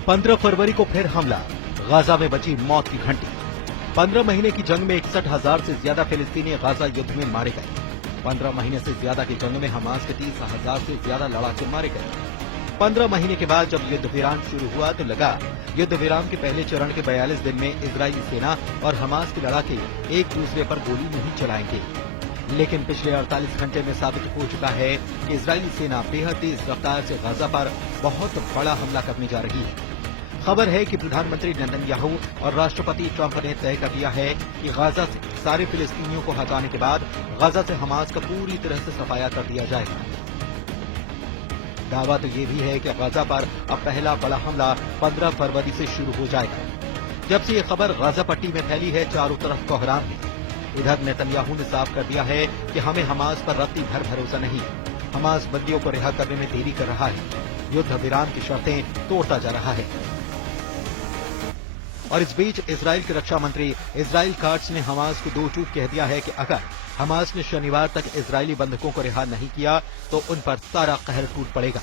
15 फरवरी को फिर हमला, गाजा में बची मौत की घंटी। 15 महीने की जंग में 61,000 से ज्यादा फिलिस्तीनी गाजा युद्ध में मारे गए। 15 महीने से ज्यादा की जंग में हमास के 30,000 से ज्यादा लड़ाके मारे गए। 15 महीने के बाद जब युद्ध विराम शुरू हुआ तो लगा युद्ध विराम के पहले चरण के 42 दिन में इजरायली सेना और हमास के लड़ाके एक दूसरे पर गोली नहीं चलाएंगे। लेकिन पिछले 48 घंटे में साबित हो चुका है कि इजरायली सेना बेहद तेज रफ्तार से गाजा पर बहुत बड़ा हमला करने जा रही है। खबर है कि प्रधानमंत्री नेतन्याहू और राष्ट्रपति ट्रंप ने तय कर दिया है कि गाजा से सारे फिलिस्तीनियों को हटाने के बाद गाजा से हमास का पूरी तरह से सफाया कर दिया जाएगा। दावा तो ये भी है कि गाजा पर अब पहला बड़ा हमला 15 फरवरी से शुरू हो जाएगा। जब से ये खबर गाजा पट्टी में फैली है, चारों तरफ कोहराम है। इधर नेतन्याहू ने साफ कर दिया है कि हमें हमास पर रत्ती भर भरोसा नहीं। हमास बंदियों को रिहा करने में देरी कर रहा है, युद्ध विराम की शर्तें तोड़ता जा रहा है। और इस बीच इजराइल के रक्षा मंत्री इजराइल काट्स ने हमास को दो चूक कह दिया है कि अगर हमास ने शनिवार तक इजरायली बंधकों को रिहा नहीं किया तो उन पर सारा कहर टूट पड़ेगा।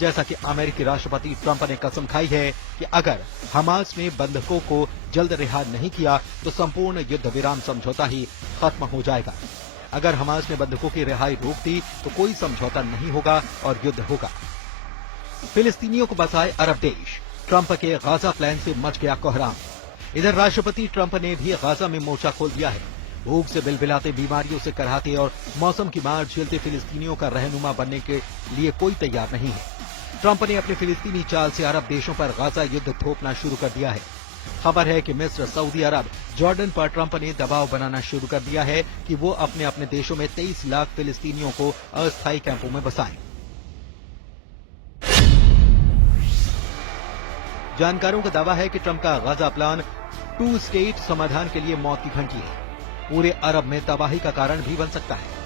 जैसा कि अमेरिकी राष्ट्रपति ट्रंप ने कसम खाई है कि अगर हमास ने बंधकों को जल्द रिहा नहीं किया तो संपूर्ण युद्ध विराम समझौता ही खत्म हो जाएगा। अगर हमास ने बंधकों की रिहाई रोक दी तो कोई समझौता नहीं होगा और युद्ध होगा। फिलिस्तीनियों को बसाए अरब देश, ट्रंप के गाजा प्लान से मच गया कोहराम। इधर राष्ट्रपति ट्रंप ने भी गाजा में मोर्चा खोल दिया है। भूख से बिलबिलाते, बीमारियों से कराहते और मौसम की मार झेलते फिलिस्तीनियों का रहनुमा बनने के लिए कोई तैयार नहीं है। ट्रंप ने अपनी फिलिस्तीनी चाल से अरब देशों पर गाजा युद्ध थोपना शुरू कर दिया है। खबर है कि मिस्र, सऊदी अरब, जॉर्डन पर ट्रंप ने दबाव बनाना शुरू कर दिया है कि वो अपने अपने देशों में 23 लाख फिलिस्तीनियों को अस्थायी कैंपों में बसाएं। जानकारों का दावा है कि ट्रंप का गाजा प्लान 2 स्टेट समाधान के लिए मौत की घंटी है। पूरे अरब में तबाही का कारण भी बन सकता है।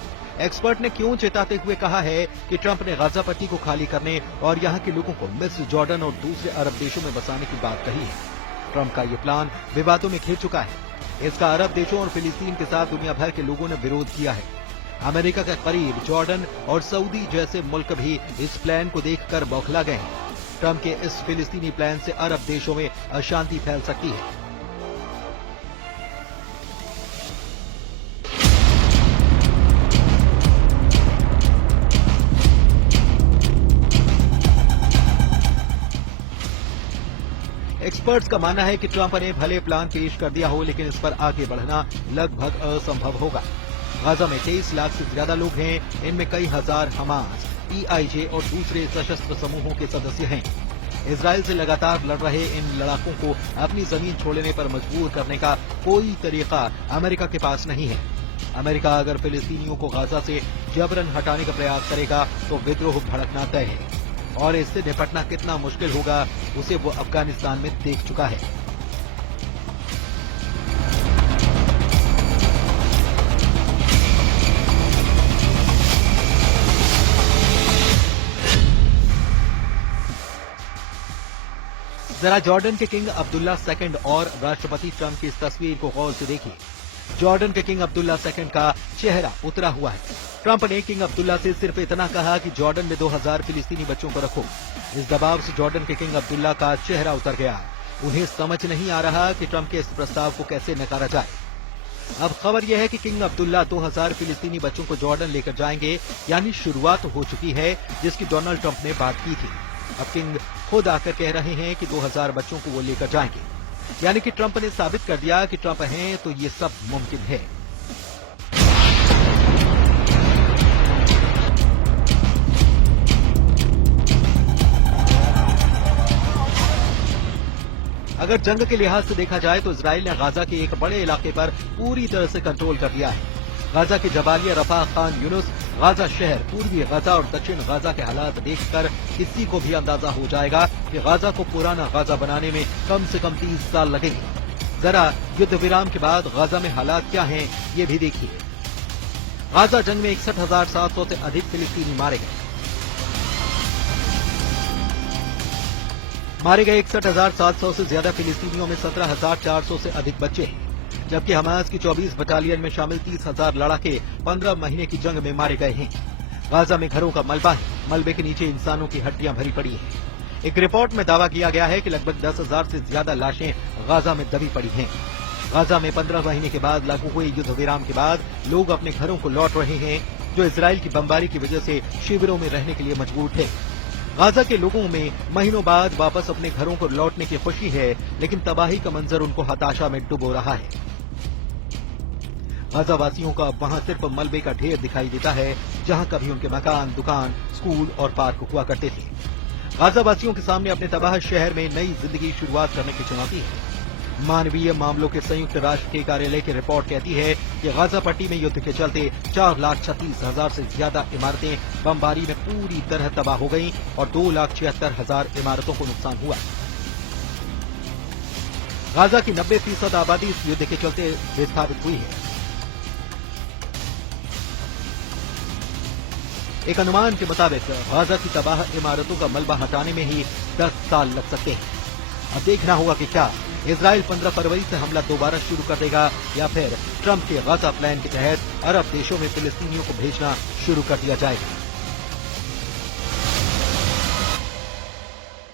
एक्सपर्ट ने क्यों चेताते हुए कहा है कि ट्रंप ने गाजा पट्टी को खाली करने और यहां के लोगों को मिस्र, जॉर्डन और दूसरे अरब देशों में बसाने की बात कही है। ट्रंप का ये प्लान विवादों में घिर चुका है। इसका अरब देशों और फिलिस्तीन के साथ दुनिया भर के लोगों ने विरोध किया है। अमेरिका के करीब जॉर्डन और सऊदी जैसे मुल्क भी इस प्लान को देखकर बौखला गए हैं। ट्रंप के इस फिलिस्तीनी प्लान से अरब देशों में अशांति फैल सकती है। एक्सपर्ट्स का मानना है कि ट्रंप ने भले प्लान पेश कर दिया हो, लेकिन इस पर आगे बढ़ना लगभग असंभव होगा। गाजा में 23 लाख से ज्यादा लोग हैं। इनमें कई हजार हमास, PIJ और दूसरे सशस्त्र समूहों के सदस्य हैं। इजराइल से लगातार लड़ रहे इन लड़ाकों को अपनी जमीन छोड़ने पर मजबूर करने का कोई तरीका अमेरिका के पास नहीं है। अमेरिका अगर फिलिस्तीनियों को गाजा से जबरन हटाने का प्रयास करेगा तो विद्रोह भड़कना तय है, और इससे निपटना कितना मुश्किल होगा उसे वो अफगानिस्तान में देख चुका है। जरा जॉर्डन के किंग अब्दुल्ला II और राष्ट्रपति ट्रंप की इस तस्वीर को गौर से देखिए। जॉर्डन के किंग अब्दुल्ला II का चेहरा उतरा हुआ है। ट्रंप ने किंग अब्दुल्ला से सिर्फ इतना कहा कि जॉर्डन में 2000 फिलिस्तीनी बच्चों को रखो। इस दबाव से जॉर्डन के किंग अब्दुल्ला का चेहरा उतर गया। उन्हें समझ नहीं आ रहा कि ट्रंप के इस प्रस्ताव को कैसे नकारा जाए। अब खबर यह है कि किंग अब्दुल्ला 2000 फिलिस्तीनी बच्चों को जॉर्डन लेकर जाएंगे, यानी शुरुआत हो चुकी है जिसकी डोनाल्ड ट्रंप ने बात की थी। अब किंग खुद आकर कह रहे हैं कि 2000 बच्चों को वो लेकर जाएंगे, यानी कि ट्रंप ने साबित कर दिया कि ट्रंप हैं तो ये सब मुमकिन है। अगर जंग के लिहाज से देखा जाए तो इजराइल ने गाजा के एक बड़े इलाके पर पूरी तरह से कंट्रोल कर लिया है। गाजा के जबालिया, रफा, खान यूनुस, गाजा शहर, पूर्वी गाजा और दक्षिण गाजा के हालात देखकर किसी को भी अंदाजा हो जाएगा कि गाजा को पुराना गाजा बनाने में कम से कम 30 साल लगेंगे। जरा युद्ध विराम के बाद गाजा में हालात क्या हैं, ये भी देखिए। गाजा जंग में 61,700 से अधिक फिलिस्तीनी मारे गए। 61,700 से ज्यादा फिलिस्तीनियों में 17,400 से अधिक बच्चे हैं, जबकि हमास की 24 बटालियन में शामिल 30,000 लड़ाके 15 महीने की जंग में मारे गए हैं। गाजा में घरों का मलबा है, मलबे के नीचे इंसानों की हड्डियां भरी पड़ी हैं। एक रिपोर्ट में दावा किया गया है कि लगभग 10,000 से ज्यादा लाशें गाजा में दबी पड़ी हैं। गाजा में 15 महीने के बाद लागू हुए युद्ध विराम के बाद लोग अपने घरों को लौट रहे हैं, जो इजराइल की बमबारी की वजह से शिविरों में रहने के लिए मजबूर थे। गाजा के लोगों में महीनों बाद वापस अपने घरों को लौटने की खुशी है, लेकिन तबाही का मंजर उनको हताशा में डुबो रहा है। गाजा वासियों का अब वहां सिर्फ मलबे का ढेर दिखाई देता है, जहां कभी उनके मकान, दुकान, स्कूल और पार्क हुआ करते थे। गाजा वासियों के सामने अपने तबाह शहर में नई जिंदगी शुरुआत करने की चुनौती है। मानवीय मामलों के संयुक्त राष्ट्र के कार्यालय की रिपोर्ट कहती है कि गाजा पट्टी में युद्ध के चलते 4,36,000 से ज्यादा इमारतें बमबारी में पूरी तरह तबाह हो गईं और 2,76,000 इमारतों को नुकसान हुआ। गाजा की 90% आबादी इस युद्ध के चलते विस्थापित हुई है। एक अनुमान के मुताबिक गाजा की तबाह इमारतों का मलबा हटाने में ही 10 साल लग सकते हैं। अब देखना होगा कि क्या इजराइल 15 फरवरी से हमला दोबारा शुरू कर देगा या फिर ट्रंप के गाजा प्लान के तहत अरब देशों में फिलिस्तीनियों को भेजना शुरू कर दिया जाएगा।